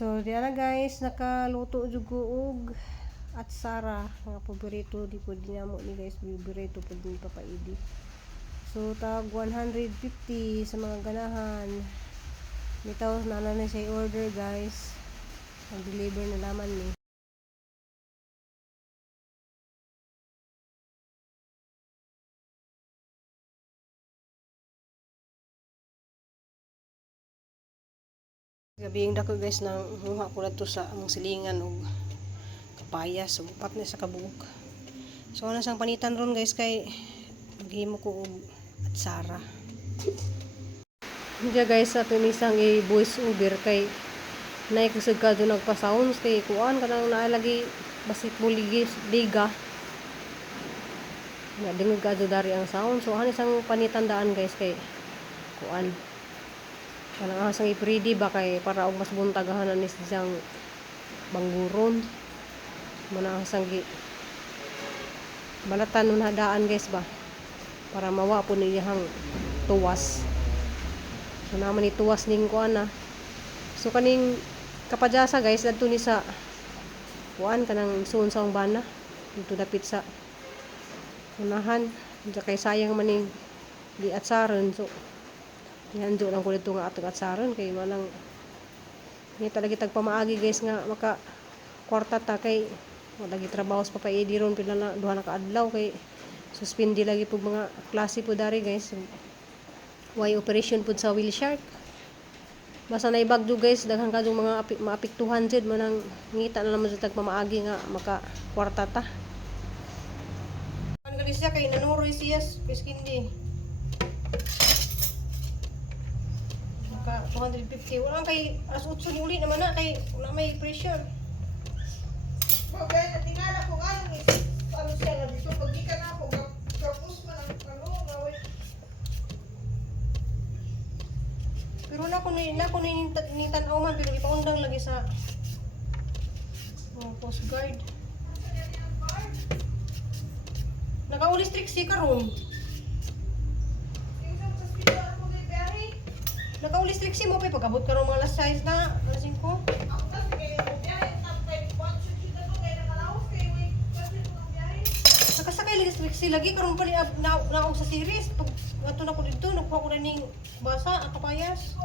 So, diyan na guys, nakaluto jud ko og atsara, nga paborito di ko dinamo ni guys, paborito pud ni Papa Idi. So, tag 150 sa mga ganahan. Bitaw na na siya order guys. Mag-deliver na laman ni. Gabing dako guys nang muha ko na to sa among silingan og kapayas ug upat na sa kabuok. So ana sang panitan ron guys kay maghimo ko og atsara. Diya guys ato ni sang i-voice over kay nay kusog ka do nagpa-sounds kay kuan kanang naalagi basketball liga. Na dingog ka do dari ang sound. So ani sang panitan daan guys kay kuan kanang asang ipridi ba kay para og mas buntagahan ni siyang bangguron mana asang gi balatan nun hadaan guys ba para mawa po niyang tuwas. So naman ni tuwas ning kuan na. So kaning kapadyasa guys adto ni sa kuan kanang suon sa bana dito dapit sa unahan kay sayang man ning di atsaron. So ihanjo lang ko dito nga atong atsaron kay manang ni talaga tagpamaagi guys nga maka kwarta ta kay wala gi trabaho sa Papa Idi ron pila na duha na kaadlaw kay suspindi lagi pud mga klase pud dari guys. Way operation pud sa wheel shark. Basta na ibagdo guys daghan kadtong mga maapektuhan jud manang ngita na naman sa tagpamaagi nga maka kwarta ta. Kan gali siya kay nanuroy siya piskindi. 250 wala kay alas 8 ni uli naman na kay na may pressure. Okay, tingala ko ano ni ano siya na dito pag di ka na ako kapus man ang ano gawin. Pero na ko ni tan-aw man pero ipaundang lagi sa post guard. Naka-uli strict si karon. Naka-uli strict si mo pa pagabot karon mga alas 6 na, alas 5. Nakasakay lagi strict si lagi karon pa ni naog sa series pag ato na ko dito nagkuha ko na ning basa at kapayas.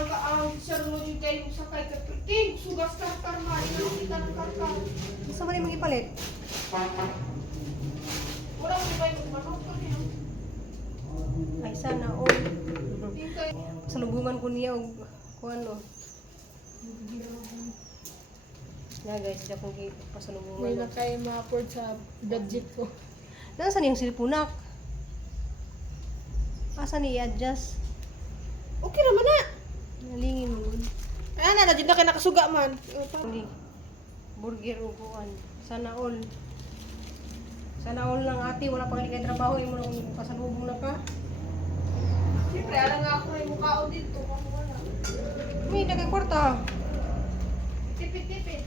Ang serology kay sakay ka piting sugas ka karma ino kita ng karka. Gusto mo rin mag-ipalit? Wala mo ba yung manok ko niya? Ay sana all. Salubungan ko niya og kuan no. Na guys, siya kong pasalubungan. May na kayo ma-afford sa budget ko. Nasaan yung silpunak? Asa ni i-adjust? Okay naman na. Nalingin mo. Ayan na, dito na kayo nakasuga man. Hindi. Burger o kuan. Sana all. Sana all lang ate, wala pang kay trabaho, imo na kung pasalubong na ka. Siyempre, alam nga ako na yung mukhaon dito. Wala. May dagang kwarta. Tipid-tipid.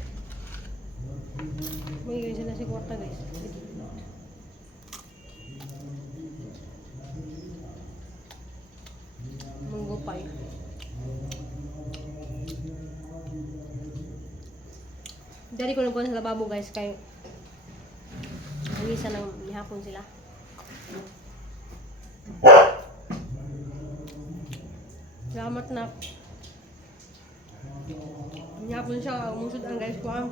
May ganyan na si kwarta guys. Manggupay. Dari ko nagkuhan sa lababo guys kay isa nang ihapon sila. Salamat na. Ihapon siya umusod ang guys ko ang.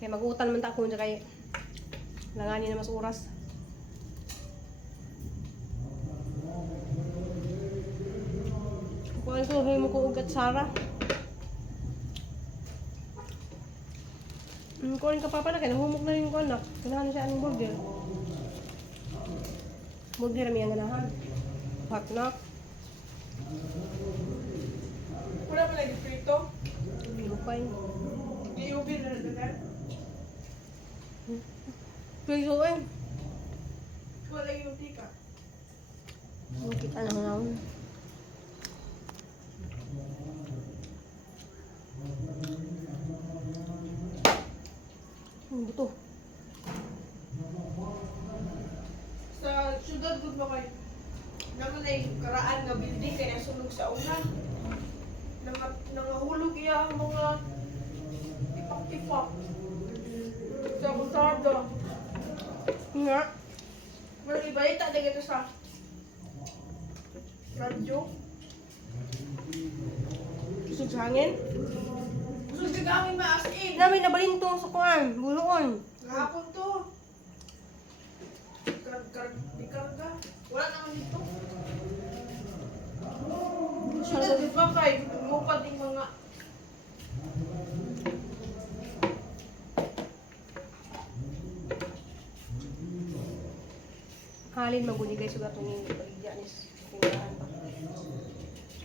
Kaya mag-uutan man ta ko kay langani na mas oras. Kuhaan ko hay mo ko ugat Sara. Kuhaan ka papa na kaya namumok na rin ko anak. Ganahan siya ang burger. Burger may ang ganahan. Hotdog. Wala pa lagi prito. Lupay. Iubi na naman. Piso eh. Wala yung tika. Kita lang naman. Buto. Sa syudad gud ba kay naman ay karaan nga building kaya sunog sa una. Nangahulog iya ang mga tipak-tipak. Sa kusada. Nga. Pero ibalita na gito sa radyo. Kusog sa hangin. Gusto sigangin maas in. Dami na balintong sa kuan, buloon. Kahapon to. Di karga. Wala naman dito. Sunod, di ba kay lumupad yung mga Halin maguni guys sugat ni paligya ni tindahan pa.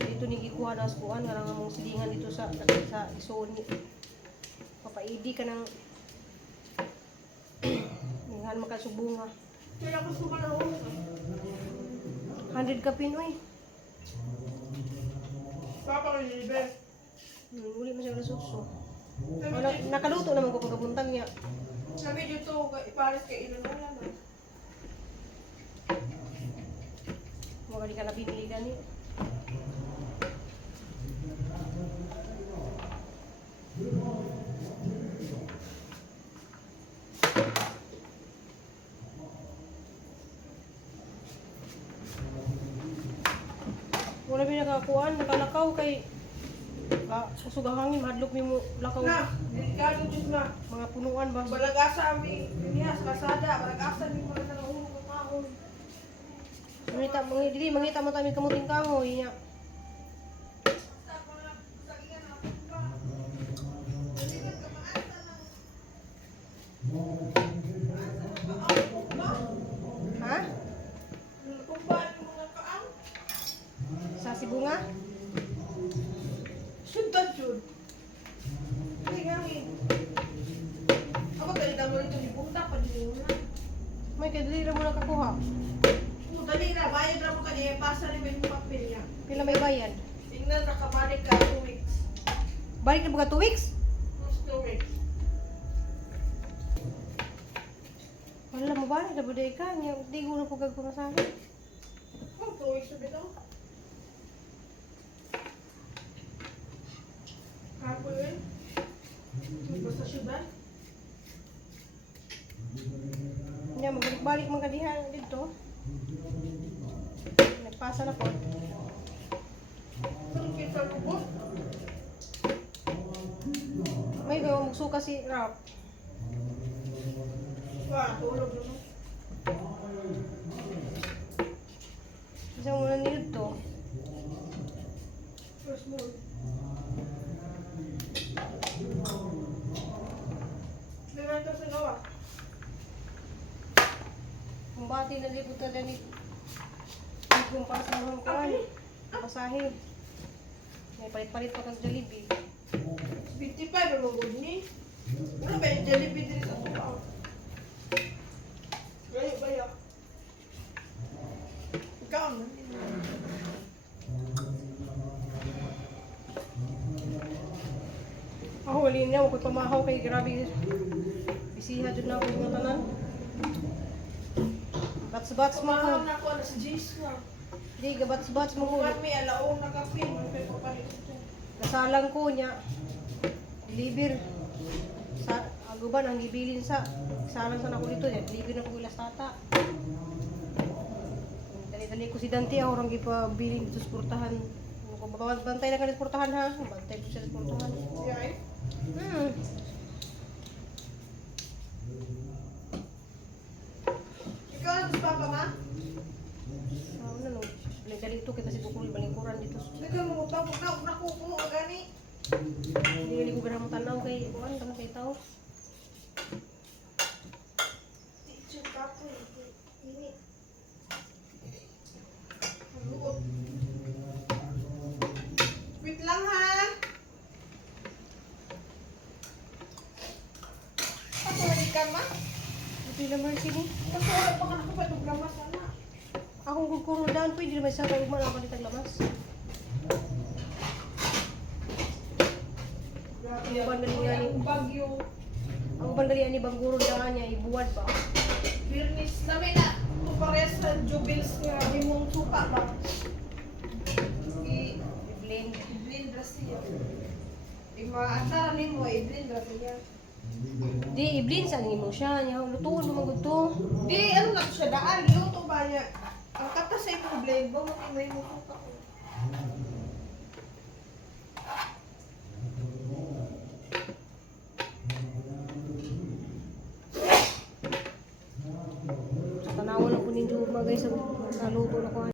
So dito ni gikuha na kuan nga nga mong silingan dito sa isuon ni. Papaidi ka ng ngahan makasubunga. kaya ko sumalawang. 100 ka pinoy. Papa ko nilibe. Uli man siya nasukso. Nakaluto naman ko pagkabuntang niya. Sabi dito, ipares kay ilan wala na. Mga di ka na binili gani. Wala may nakakuan, nakalakaw kay usog ang hangin, madlok mi mo lakaw. Na, delikado dyan na. Mga punuan ba? Balagasa mi, niya sa kasada, balagasa mi mga nangahulog ng mahon. Mangita mo tayo kamuting kahoy niya. Ha? Kumbaan yung mga kaang. Sa sibunga? Sundan yun. Hindi ngangin. Ako dali na mo ito ni Punta pa din na. May kadali na mo nakakuha. Dali na, bayad na mo kanina, pasa rin yung papel niya. Pila may bayad? Tingnan, nakabalik ka 2 weeks. Balik na ba 2 weeks? 2 weeks. Wala mo ba? Nabuday ka. Hindi ko na po gagpumasahe. Oh, 2 weeks na bitaw. Kapo yun. Basta syudad. Hindi, magbalik mga kadihan dito. Nagpasa na po. Anong kita mo po? May gawang magsuka si Rap. Wah, tulog naman. Isang muna nilid to. First mode. Meron ito sa gawa. Kung bati na lipot na ganit. Kung para sa mga kuhan. Pasahe. May palit-palit pa kang Jollibee. 55 ang magod ni. Ano ba yung Jollibee din sa tuwa? Bayo. Ikaw na. Ako wali niya. Huwag pamahaw kay grabe. Bisiha dyan na ako mga tanan. Bats-bats mo ko. Pumaham na ako na si Jace na. Hindi, gabats-bats mo ko. Kung may alaong nakapin, may papalit ito. Nasalang ko niya. Deliver. Sa aguban ang gibilin sa salang sa nako dito niya. Deliver na ko ilas tata. Dali-dali ko si Dante ako orang gipabilin dito sa portahan. Kung bantay na ka sa portahan ha. Bantay ko siya sa portahan. Yay. Ikaw na gusto pa ma? Ano no? Dali ito kita si Bukul balingkuran dito. Ikaw mo utang na nakukuha ka gani. Hindi ko ganang tanaw kay kuan kana kay tao. Teacher ka po. Init. Luot. Wait lang ha. Pasawali ka ma? Ito yung mercy ni. Pasawali pa ka na kapag naglamas na. Akong kukurudan pwede naman sa kay man ako ditag lamas. Ang bandali nga ni Bagyo. ang bandali ni Bangguro daan niya ibuwad ba. Birnis namin na. Ito pares sa jubils nga. Himong suka ba? I-blend. I-blend dress siya. Imaataran mo, i-blend ra siya. Di iblin sa mo siya, nya lutuon mo magud to. Di, ano na siya, daan, luto ba niya? Ang kata sa imong blend, ba mo may musuka ko. Sa tanawon na po ninyo mga guys, naluto na ko.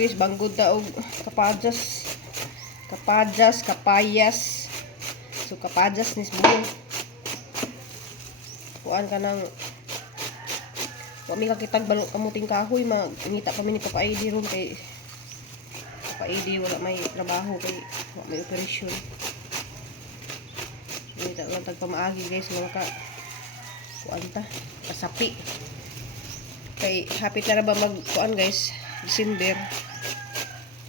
Guys, banggod ta og kapayas. So kapajas nis buong. Kuan ka nang kami kakitag balok kamuting kahoy, mangita kami ni Papa ID ron kay Papa ID wala may trabaho kay wala may operasyon. Ngita lang tag pamaagi guys mga ka kuan ta kasapi. Kay happy na ra ba mag kuan guys, December.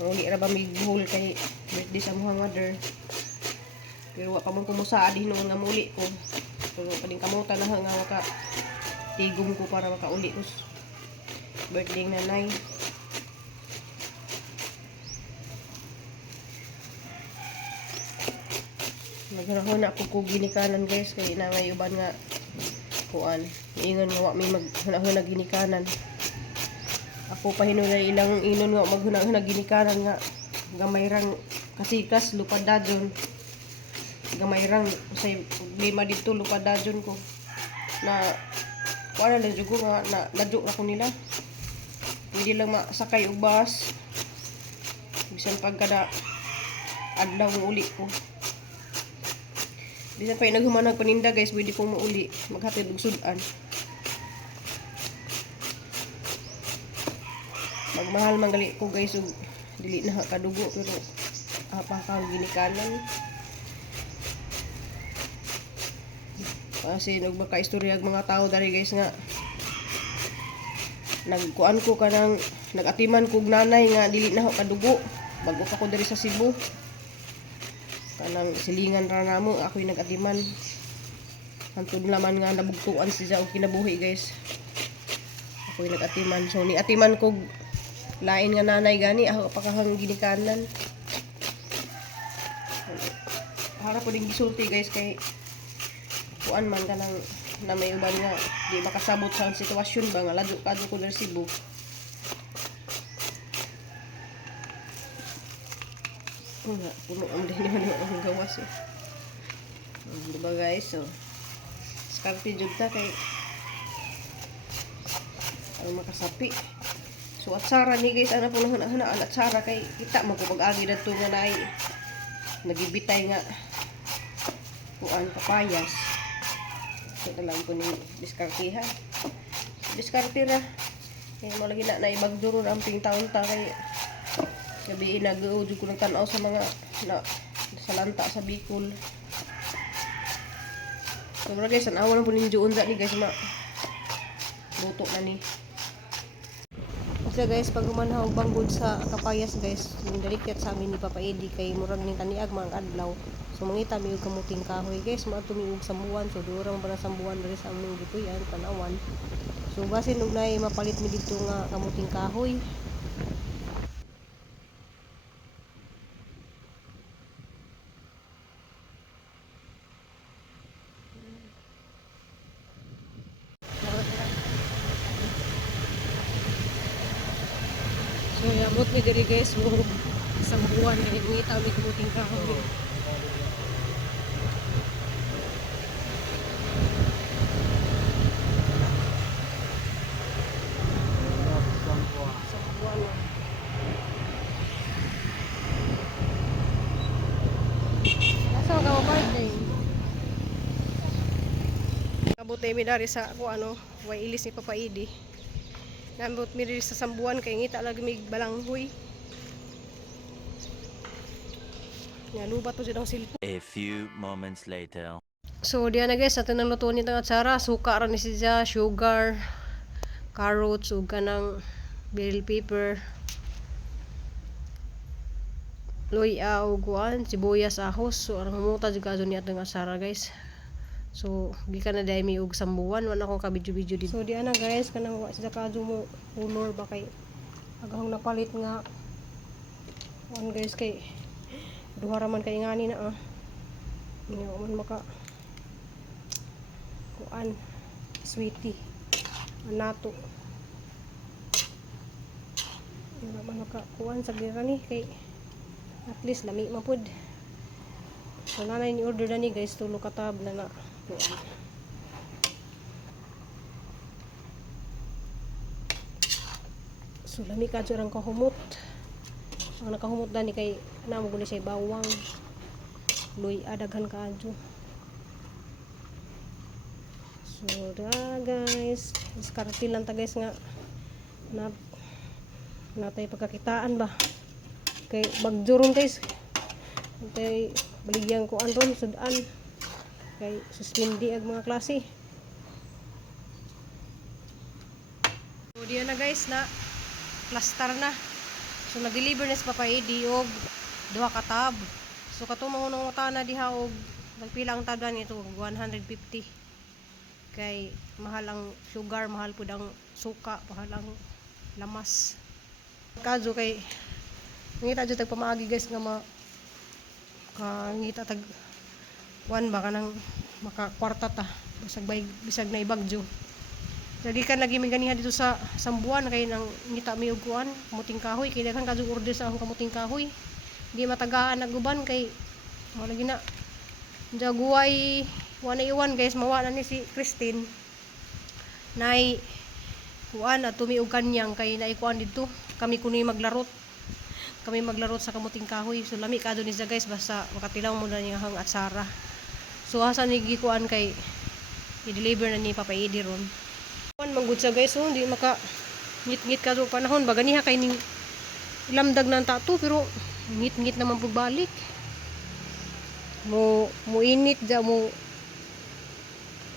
Uli ra ba may buhol kay birthday sa mga mother. Pero wa pa man kumusa din nung nga muli ko. Pero pading kamuta na nga maka tigom ko para makauli ko birthday ng nanay. Naghunahon ako ko ginikanan guys kay na may uban nga kuan. Ingon nga wa may maghunahon ginikanan. Ako pa hinulay ilang inon nga maghunahon ginikanan nga gamay rang kasikas lupad dajon. Gamay rang say problema dito lupad dajon ko. Na kuan lang jud ko nga nadyo ra ko nila. Pwede lang masakay og bus. Bisan pag kada adlaw mo uli ko. Bisan pa naghumanag paninda guys, pwede kong mauli maghatid og sudan. Magmahal manggali ko guys ug dili na kadugo pero apa kang ginikanan. Kasi nagmakaistorya ang mga tao dari guys nga nagkuan ko kanang nagatiman kog nanay nga dili na kadugo bago pa ko dari sa Cebu. Kanang silingan ra namo ako'y nagatiman. Hantod naman nga nabugtuan siya og kinabuhi guys. Ako'y nagatiman. So ni atiman kog lain nga nanay gani ako pa kahang ginikanan. Harap po ding gisulti guys kay kuan man kanang na may uban nga di makasabot sa sitwasyon ba nga ladyo ko dari Cebu. Puno ang din ang gawas diba guys, so skarte jud ta kay ang makasapi. So atsara ni guys ana po huna atsara kay kita mo ko pag-agi dadto nga nay nagibitay nga kuan kapayas. So talang ko ni diskartiha. Diskarte ra. Kay mo lagi na ibagduro ang ping taon ta kay gabi nag-uud ko ng tanaw sa mga sa lanta sa Bicol. So bro guys, anaw na po ninyo unsa ni guys ma luto na ni. Isa guys, pag humanhaw banggod sa kapayas guys, yung dalikyat sa amin ni Papa Eddie kay murag ning kaniag mga adlaw. So mangita mi og kamuting kahoy guys, maato mi og sambuan. So durang para sambuan diri sa among gipuy-an Panawan. So basin og naay mapalit mi dito nga kamuting kahoy. So yabot mi diri guys, mo sambuan kay mangita mi kamuting kahoy. Sambuan. Asa ka mo birthday? Kabot mi dari sa ako way ilis ni Papa Idi. Nambot mi diri sa sambuan kay ngita lagi mig balanghoy. Nya lubat to sidang silpo. A few moments later. So diyan na guys, ato nang lutuon nitong atsara, suka ra ni siya, sugar, carrots ug kanang bell pepper. Luya ug kuan, sibuyas, ahos. So arang humuta jud kaso niya itong atsara guys. So gikan na dai mi og sambuan, wala akong kabidyo-bidyo dito. So diyan na guys, kanang wa siya kaso mo color ba kay agahong napalit nga kuan guys kay duha ra man kay ngani na Nya man maka kuan sweetie anato. Nya man maka kuan sa gira ni kay at least lami mapud. So nanay ni order na ni guys, tulo ka tab na kuan. So lami ka jud ang kahumot. Ang nakahumot dani kay namo guli siya bawang. Luy adaghan kaadyo. So guys, diskarte lang ta guys nga natay pagkakitaan ba. Kay bagjuron guys. Antay baligyan ko andon sudan. Kay suspindi ang mga klase. So diyan na guys na plaster na. So nag-deliver na si Papa Eddie og duha ka tab. So katong mangunong utana diha og nagpila ang tab nito 150. Kay mahal ang sugar, mahal pud ang suka, mahal ang lamas. Kaso kay ngita jud tag pamaagi guys nga ngita tag kuan ba kanang makakwarta ta bisag na ibagjo. Lagi kan lagi may ganihan dito sa sambuan kay nang ngita mi og kuan kamuting kahoy kay daghan kadto order sa akong kamuting kahoy. Di matagaan naguban kay mo lagi na jaguay 181 guys, mawa na ni si Christine. Nay kuan at tumi og kanyang kay naay kuan dito. Kami kuno maglarot. Kami maglarot sa kamuting kahoy. So lami kadto ni siya guys basta makatilaw mo na niya hang atsara. So asa ni gikuan kay i-deliver na ni Papa Eddie ron. Manggod siya guys, so hindi maka ngit-ngit ka do panahon baga niya kay ning lamdag ng tato pero ngit-ngit naman pagbalik mo init ja mo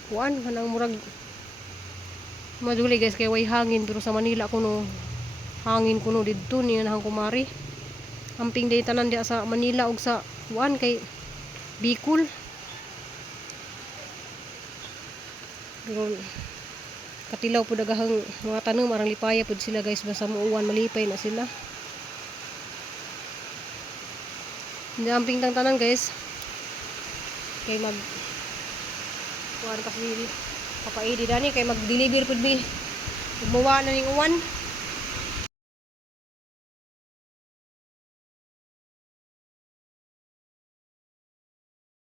kuan kanang murag maduli guys kay way hangin pero sa Manila kuno hangin kuno didto ni nahang kumari amping day tanan dia sa Manila ug sa kuan kay Bicol pero katilaw po dagahang mga tanom arang lipaya po sila guys basta muuwan malipay na sila. Hindi amping tang tanan guys kay mag kuwan kasi Papa Eddie dani kay mag deliver pud mi umuwa na ning uwan